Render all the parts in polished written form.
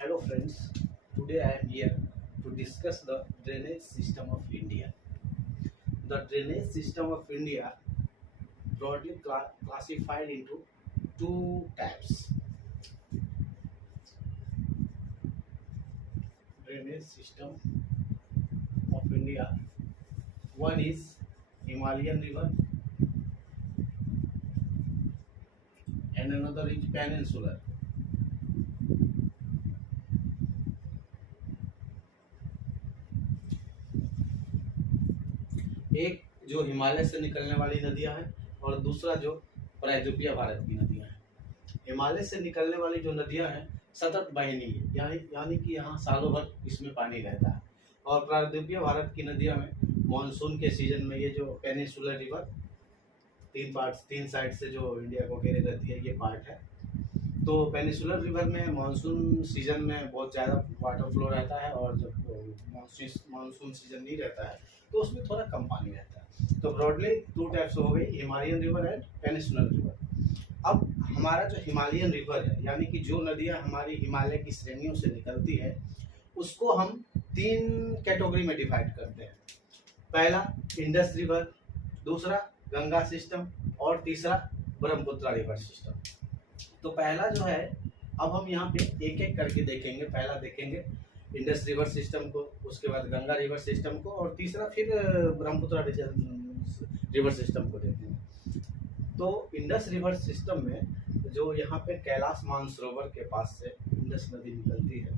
Hello friends, today I am here to discuss the drainage system of India. The drainage system of India broadly classified into two types. Drainage system of India. One is Himalayan river and another is peninsular. एक जो हिमालय से निकलने वाली नदियां हैं और दूसरा जो प्रायद्वीपीय भारत की नदियां हैं। हिमालय से निकलने वाली जो नदियां हैं सतत बहनी है, यानी कि यहाँ सालों भर इसमें पानी रहता है। और प्रायद्वीपीय भारत की नदियां में मानसून के सीजन में ये जो पेनिसुलर रिवर तीन साइड से जो इंडिया को घेरे रहती है ये पार्ट है। तो पेनिसुलर रिवर में मानसून सीजन में बहुत ज़्यादा वाटर फ्लो रहता है और जब मानसून सीजन नहीं रहता है तो उसमें थोड़ा कम पानी रहता है। तो ब्रॉडली टू टाइप्स हो गई, Himalayan river and peninsular river. अब हमारा जो हिमालयन रिवर है, यानी कि जो नदियाँ हमारी हिमालय की श्रेणियों से निकलती है, उसको हम तीन कैटेगरी में डिवाइड करते हैं। पहला इंडस रिवर, दूसरा गंगा सिस्टम और तीसरा ब्रह्मपुत्र रिवर सिस्टम। तो पहला जो है, अब हम यहाँ पे एक एक करके देखेंगे। पहला देखेंगे इंडस रिवर सिस्टम को, उसके बाद गंगा रिवर सिस्टम को और तीसरा फिर ब्रह्मपुत्र रिवर सिस्टम को देखेंगे। तो इंडस रिवर सिस्टम में जो यहाँ पे कैलाश मानसरोवर के पास से इंडस नदी निकलती है,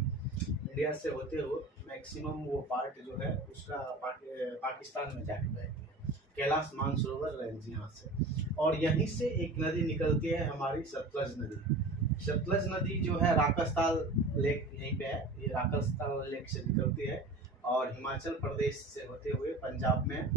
इंडिया से होते हुए मैक्सिमम वो पार्ट जो है उसका पाकिस्तान में जाके बहती है, कैलाश मानसरोवर रेंज यहाँ से। और यहीं से एक नदी निकलती है हमारी सतलज नदी। सतलज नदी जो है राकसताल लेक यहीं पे है, ये राकसताल लेक से निकलती है और हिमाचल प्रदेश से होते हुए पंजाब में,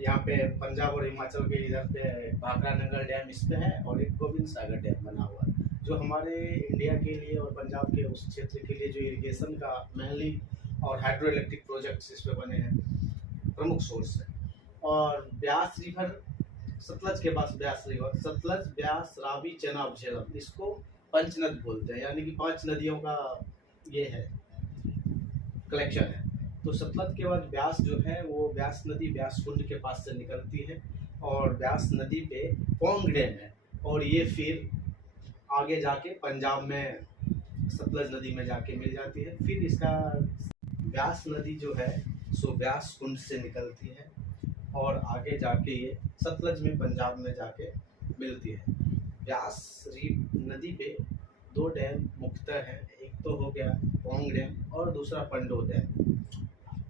यहाँ पे पंजाब और हिमाचल के इधर पे भाखड़ा नगर डैम इस पे है और एक गोविंद सागर डैम बना हुआ है, जो हमारे इंडिया के लिए और पंजाब के उस क्षेत्र के लिए जो इरिगेशन का मेनली और हाइड्रो इलेक्ट्रिक प्रोजेक्ट्स इस पे बने हैं, प्रमुख सोर्स है। और ब्यास रिवर, सतलज के पास ब्यास रिवर, सतलज, ब्यास, रावी, चेनाब, झेलम, इसको पंचनद बोलते हैं, यानी कि 5 नदियों का ये है कलेक्शन है। तो सतलज के बाद ब्यास जो है वो ब्यास नदी ब्यास कुंड के पास से निकलती है और ब्यास नदी पे पौंग डैम है और ये फिर आगे जाके पंजाब में सतलज नदी में जाके मिल जाती है। फिर इसका ब्यास नदी जो है सो ब्यास कुंड से निकलती है और आगे जाके ये सतलज में पंजाब में जाके मिलती है। ब्यास नदी पे 2 डैम मुख्यतः हैं, एक तो हो गया पौंग डैम और दूसरा पंडो डैम।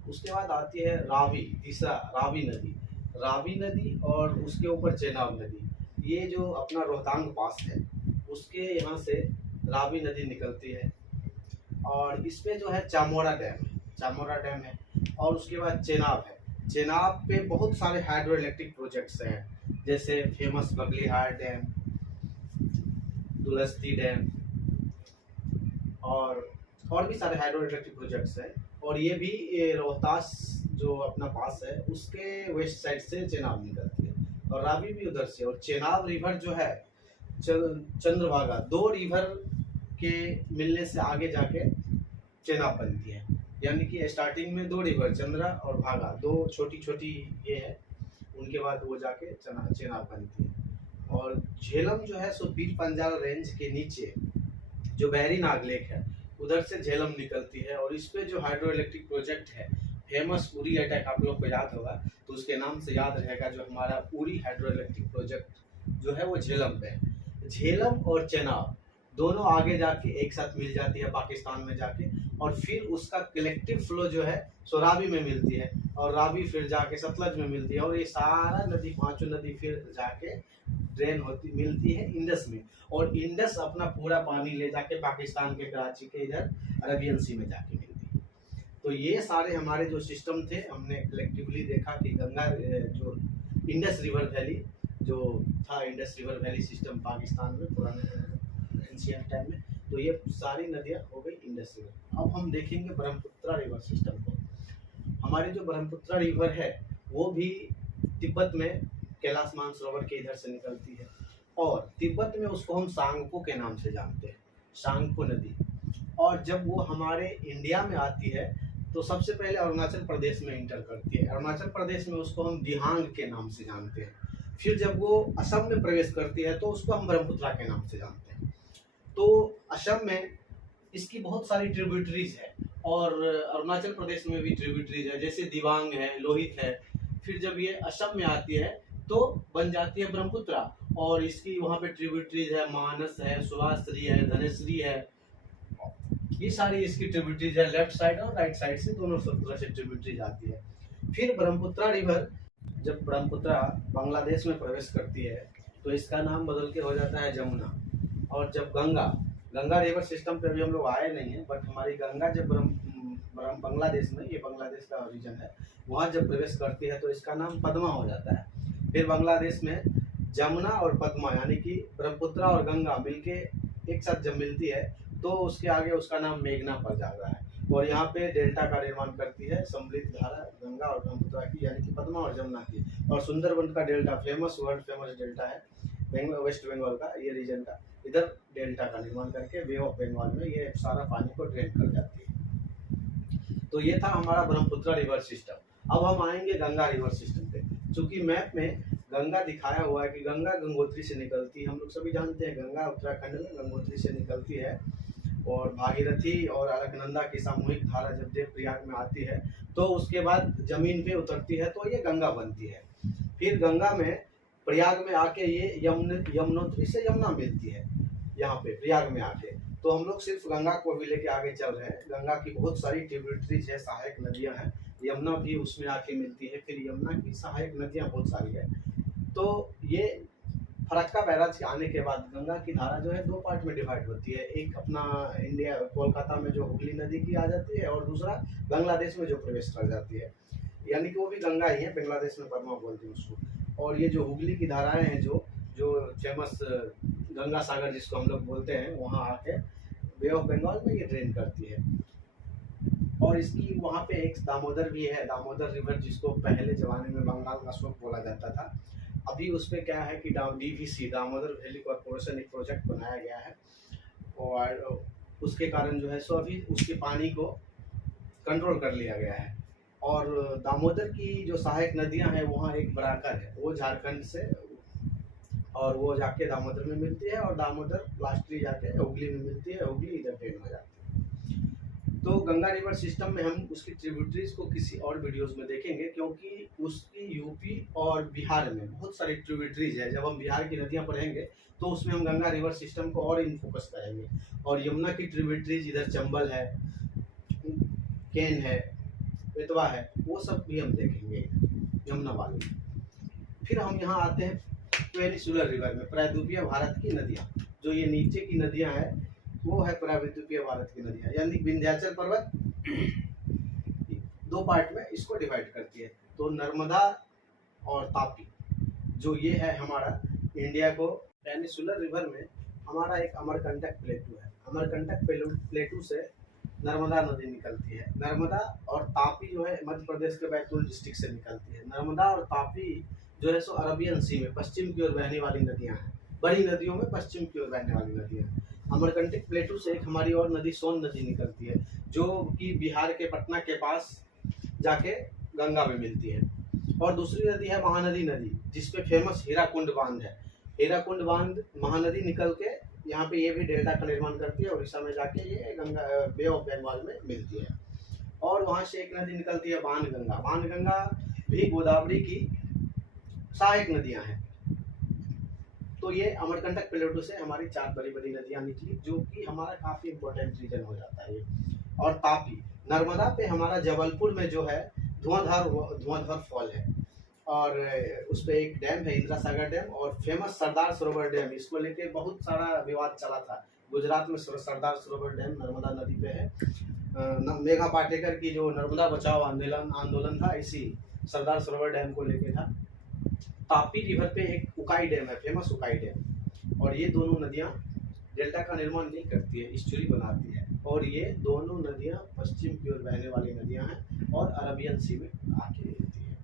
उसके बाद आती है रावी, तीसरा रावी नदी और उसके ऊपर चेनाब नदी। ये जो अपना रोहतांग पास है उसके यहाँ से रावी नदी निकलती है और इस पे जो है चामोरा डैम है और उसके बाद चेनाब है। चेनाब पे बहुत सारे हाइड्रो इलेक्ट्रिक प्रोजेक्ट्स हैं, जैसे फेमस बगलीहार डैम, दुलस्ती डैम और भी सारे हाइड्रो इलेक्ट्रिक प्रोजेक्ट्स हैं। और ये भी रोहतास जो अपना पास है उसके वेस्ट साइड से चेनाब निकलती है और रावी भी उधर से। और चेनाब रिवर जो है चंद्रभागा, 2 रिवर के मिलने से आगे जाके चेनाब बनती है, यानी कि स्टार्टिंग में 2 रिवर चंद्रा और भागा, 2 छोटी छोटी ये है, उनके बाद वो जाके चेनाब बनती है। और झेलम जो है सो पीर पंजाल रेंज के नीचे जो बैरी नाग लेक है उधर से झेलम निकलती है और इस पे जो हाइड्रो इलेक्ट्रिक प्रोजेक्ट है फेमस उरी अटैक, आप लोग को याद होगा तो उसके नाम से याद रहेगा, जो हमारा उरी हाइड्रो इलेक्ट्रिक प्रोजेक्ट जो है वो झेलम पे है। झेलम और चेनाब दोनों आगे जाके एक साथ मिल जाती है पाकिस्तान में जाके और फिर उसका कलेक्टिव फ्लो जो है सो रावी में मिलती है और रावी फिर जाके सतलज में मिलती है और ये सारा नदी, 5 नदी फिर जाके ड्रेन मिलती है इंडस में। और इंडस अपना पूरा पानी ले जाके पाकिस्तान के कराची के इधर अरेबियन सी में जाके मिलती है। तो ये सारे हमारे जो सिस्टम थे, हमने कलेक्टिवली देखा कि गंगा जो इंडस रिवर वैली जो था, Indus river valley system Pakistan में पुराने एंशिएंट टाइम में, तो ये सारी नदियाँ हो गई इंडस रिवर। अब हम देखेंगे ब्रह्मपुत्र रिवर सिस्टम को। हमारी जो ब्रह्मपुत्र रिवर है वो भी तिब्बत में कैलाश मानसरोवर के इधर से निकलती है और तिब्बत में उसको हम सांगपो के नाम से जानते हैं, सांगपो नदी। और जब वो हमारे इंडिया में आती है तो सबसे पहले अरुणाचल प्रदेश में इंटर करती है। अरुणाचल प्रदेश में उसको हम दिहांग के नाम से जानते हैं। फिर जब वो असम में प्रवेश करती है तो उसको हम ब्रह्मपुत्रा के नाम से जानते हैं। तो असम में इसकी बहुत सारी ट्रिब्यूटरीज है और अरुणाचल प्रदेश में भी ट्रिब्यूटरीज है, जैसे दिबांग है, लोहित है। फिर जब ये असम में आती है तो बन जाती है ब्रह्मपुत्रा, और इसकी वहाँ पे ट्रिब्यूटरीज है, मानस है, सुभाश्री है, धनेश्वरी है, ये सारी इसकी ट्रिब्यूटरीज है। लेफ्ट साइड और राइट साइड से दोनों तरह से ट्रिब्यूटरीज आती है। फिर ब्रह्मपुत्रा रिवर, जब ब्रह्मपुत्रा बांग्लादेश में प्रवेश करती है तो इसका नाम बदल के हो जाता है जमुना। और जब गंगा रिवर सिस्टम पे अभी हम लोग आए नहीं है, बट हमारी गंगा जब बांग्लादेश में, ये बांग्लादेश का रीजन है, वहाँ जब प्रवेश करती है तो इसका नाम पद्मा हो जाता है। फिर बांग्लादेश में जमुना और पद्मा यानी कि ब्रह्मपुत्रा और गंगा मिलके एक साथ जब मिलती है तो उसके आगे उसका नाम मेघना पड़ जाता है, और यहाँ पे डेल्टा का निर्माण करती है सम्मिलित धारा गंगा और ब्रह्मपुत्रा की, यानी कि पद्मा और जमुना की। और सुंदरबन का delta famous, world famous delta है वेस्ट बंगाल का, ये रीजन का, इधर डेल्टा का निर्माण करके बे ऑफ बंगाल में ये सारा पानी को ड्रेन कर जाती है। तो ये था हमारा ब्रह्मपुत्रा रिवर सिस्टम। अब हम आएंगे गंगा रिवर सिस्टम पे। चूंकि मैप में गंगा दिखाया हुआ है कि गंगा गंगोत्री से निकलती है, हम लोग सभी जानते हैं गंगा उत्तराखंड में गंगोत्री से निकलती है, और भागीरथी और अलकनंदा की सामूहिक धारा जब देवप्रयाग में आती है तो उसके बाद जमीन पे उतरती है तो ये गंगा बनती है। फिर गंगा में प्रयाग में आके ये यमुनोत्री से यमुना मिलती है यहाँ पे प्रयाग में आके। तो हम लोग सिर्फ गंगा को भी लेके आगे चल रहे हैं। गंगा की बहुत सारी ट्रिब्यूटरीज है, सहायक नदियाँ हैं, यमुना भी उसमें आके मिलती है। फिर यमुना की सहायक नदियाँ बहुत सारी है। तो ये फरक्का बैराज के आने के बाद गंगा की धारा जो है दो पार्ट में डिवाइड होती है। एक अपना इंडिया कोलकाता में जो हुगली नदी की आ जाती है, और दूसरा बांग्लादेश में जो प्रवेश कर जाती है, यानी कि वो भी गंगा ही है, बांग्लादेश में पद्मा बोलते हैं उसको। और ये जो हुगली की धाराएं हैं जो फेमस गंगा सागर जिसको हम लोग बोलते हैं, वहाँ आके बे ऑफ बंगाल में ये ड्रेन करती है। और इसकी वहाँ पे एक दामोदर भी है, दामोदर रिवर, जिसको पहले जमाने में बंगाल का शोक बोला जाता था। अभी उस पर क्या है कि DVC दामोदर वैली कॉर्पोरेशन एक प्रोजेक्ट बनाया गया है, और उसके कारण जो है सो अभी उसके पानी को कंट्रोल कर लिया गया है। और दामोदर की जो सहायक नदियां हैं, वहाँ एक बराकर है, वो झारखंड से, और वो जाके दामोदर में मिलती है, और दामोदर लास्टली जाके हुगली में मिलती है, हुगली इधर ड्रेन हो जाती है। तो गंगा रिवर सिस्टम में हम उसकी ट्रिब्यूटरीज को किसी और वीडियोस में देखेंगे, क्योंकि उसकी यूपी और बिहार में बहुत सारी ट्रिब्यूटरीज है। जब हम बिहार की नदियां पढ़ेंगे तो उसमें हम गंगा रिवर सिस्टम को और इन फोकस करेंगे। और यमुना की ट्रिब्यूटरीज इधर चंबल है, केन है, बेतवा है, वो सब भी हम देखेंगे यमुना वाले। फिर हम यहाँ आते हैं पेनिसुलर रिवर में, प्रायद्वीपीय भारत की नदियाँ। जो ये नीचे की नदियाँ हैं वो है प्रायद्वीपीय भारत की नदियाँ, यानी विंध्याचल पर्वत दो पार्ट में इसको डिवाइड करती है। तो नर्मदा और तापी, जो ये है हमारा इंडिया को, पेनिसुलर रिवर में हमारा एक अमरकंटक प्लेटू है। अमरकंटक प्लेटू से नर्मदा नदी निकलती है। नर्मदा और तापी जो है मध्य प्रदेश के बैतूल डिस्ट्रिक्ट से निकलती है। नर्मदा और तापी जो है सो अरबियन सी में पश्चिम की ओर बहने वाली नदियां हैं, बड़ी नदियों में पश्चिम की ओर बहने वाली नदियां हैं। अमरकंटक प्लेटू से एक हमारी और नदी सोन नदी निकलती है, जो कि बिहार के पटना के पास जाके गंगा में मिलती है। और दूसरी नदी है महानदी नदी, जिसपे फेमस हीराकुंड बांध है। हीराकुंड बांध महानदी निकल के यहाँ पे ये भी डेल्टा का निर्माण करती है, उड़ीसा में जाके ये गंगा बे ऑफ बंगाल में मिलती है। और वहाँ से एक नदी निकलती है बाणगंगा। बाणगंगा भी गोदावरी की सहायक नदियाँ हैं। तो ये अमरकंटक प्लेटू से हमारी चार बड़ी बड़ी नदियाँ निकली, जो कि हमारा काफ़ी इम्पोर्टेंट रीजन हो जाता है ये। और तापी, नर्मदा पे हमारा जबलपुर में जो है धुआंधार फॉल है, और उस पर एक डैम है इंदिरा सागर डैम, और फेमस सरदार सरोवर डैम, इसको लेके बहुत सारा विवाद चला था। गुजरात में सरदार सरोवर डैम नर्मदा नदी पे है। मेघा पाटेकर की जो नर्मदा बचाओ आंदोलन था, इसी सरदार सरोवर डैम को लेके था। तापी रिवर पे एक उकाई डैम है, फेमस उकाई डैम, और ये दोनों नदियाँ डेल्टा का निर्माण नहीं करती है, एस्चुरी बनाती है। और ये दोनों नदियाँ पश्चिम की ओर बहने वाली नदियाँ हैं और अरबियन सी में आके मिलती है।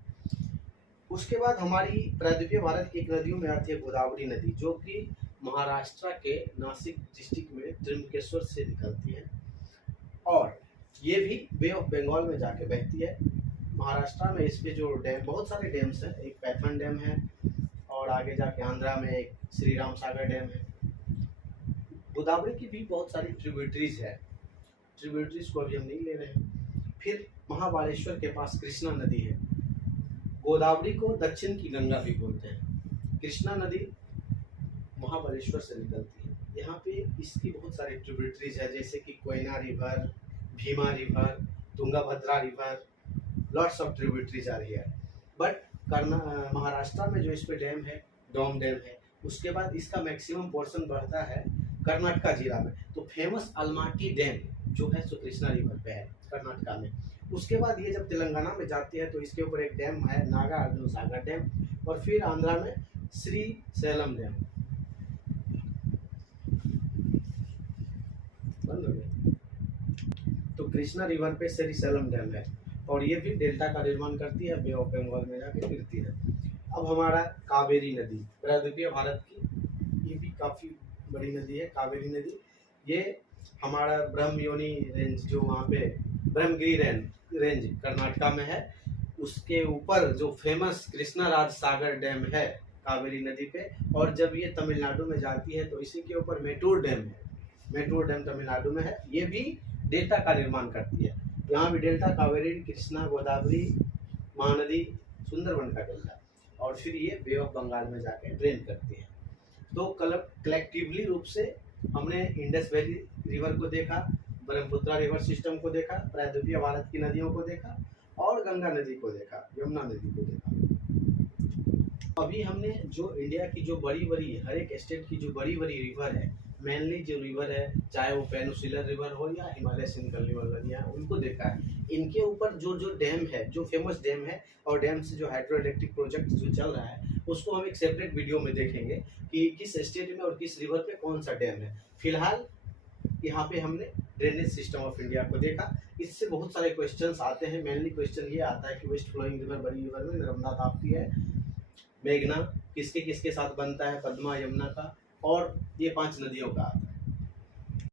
उसके बाद हमारी प्रायद्वीपीय भारत की एक नदियों में आती है गोदावरी नदी, जो कि महाराष्ट्र के नासिक डिस्ट्रिक्ट में त्र्यंबकेश्वर से निकलती है। ये भी बे ऑफ बंगाल में जाके बहती है। महाराष्ट्र में इस पे जो डैम, बहुत सारे डैम्स हैं, एक पैथन डैम है और आगे जाके आंध्रा में एक श्री राम सागर डैम है। गोदावरी की भी बहुत सारी ट्रिब्यूटरीज है, ट्रिब्यूटरीज को अभी हम नहीं ले रहे हैं। फिर महाबालेश्वर के पास कृष्णा नदी है। गोदावरी को दक्षिण की गंगा भी बोलते हैं। कृष्णा नदी महाबालेश्वर से निकलती है। यहाँ पे इसकी बहुत सारी ट्रिब्यूटरीज है, जैसे कि Koyna river, Bhima river, Tungabhadra river, lots of tributaries आ रही है। बट महाराष्ट्र में जो इस पे डैम है, डोम डैम है, उसके बाद इसका मैक्सिमम पोर्शन बढ़ता है कर्नाटका जिला में। तो फेमस अलमाटी डैम जो है सो कृष्णा रिवर पे है कर्नाटका में। उसके बाद ये जब तेलंगाना में जाती है तो इसके ऊपर एक डैम है नागा अर्जुन सागर डैम, और फिर आंध्रा में श्री सैलम डैम। तो कृष्णा रिवर पे श्री सैलम डैम है और ये भी डेल्टा का निर्माण करती है, बे ऑफ बंगाल में जाके गिरती है। अब हमारा कावेरी नदी, प्रायद्वीपीय भारत की ये भी काफी बड़ी नदी है कावेरी नदी। ये हमारा ब्रह्मयोनी रेंज जो वहाँ पे ब्रह्मगिरी रेंज कर्नाटका में है, उसके ऊपर जो फेमस कृष्णराज सागर डैम है कावेरी नदी पे। और जब ये तमिलनाडु में जाती है तो इसी के ऊपर मेटूर डैम है, मेटूर डैम तमिलनाडु में है। ये भी डेल्टा का निर्माण करती है। यहाँ भी डेल्टा कावेरी, कृष्णा, गोदावरी, महानदी, सुंदरबन का डेल्टा, और फिर ये बे ऑफ बंगाल में जाके ड्रेन करती है। तो कलेक्टिवली रूप से हमने इंडस वैली रिवर को देखा, ब्रह्मपुत्र रिवर सिस्टम को देखा, प्रायद्वीपीय भारत की नदियों को देखा और गंगा नदी को देखा, यमुना नदी को देखा। अभी हमने जो इंडिया की जो बड़ी बड़ी, हर एक स्टेट की जो बड़ी बड़ी रिवर है, मेनली जो रिवर है, चाहे वो पेनिसुलर रिवर हो या हिमालय से निकलने वाली नदियाँ, उनको देखा है। इनके ऊपर जो जो डैम है, जो फेमस डैम है, और डैम से जो हाइड्रो इलेक्ट्रिक प्रोजेक्ट जो चल रहा है, उसको हम एक सेपरेट वीडियो में देखेंगे कि किस स्टेट में और किस रिवर पे कौन सा डैम है। फिलहाल यहाँ पे हमने ड्रेनेज सिस्टम ऑफ इंडिया को देखा। इससे बहुत सारे क्वेश्चंस आते हैं। मेनली क्वेश्चन ये आता है कि वेस्ट फ्लोइंग रिवर, बड़ी रिवर में नर्मदा, ताप्ती है, मेघना किसके किसके साथ बनता है, पद्मा, यमुना का, और ये 5 नदियों का आता है।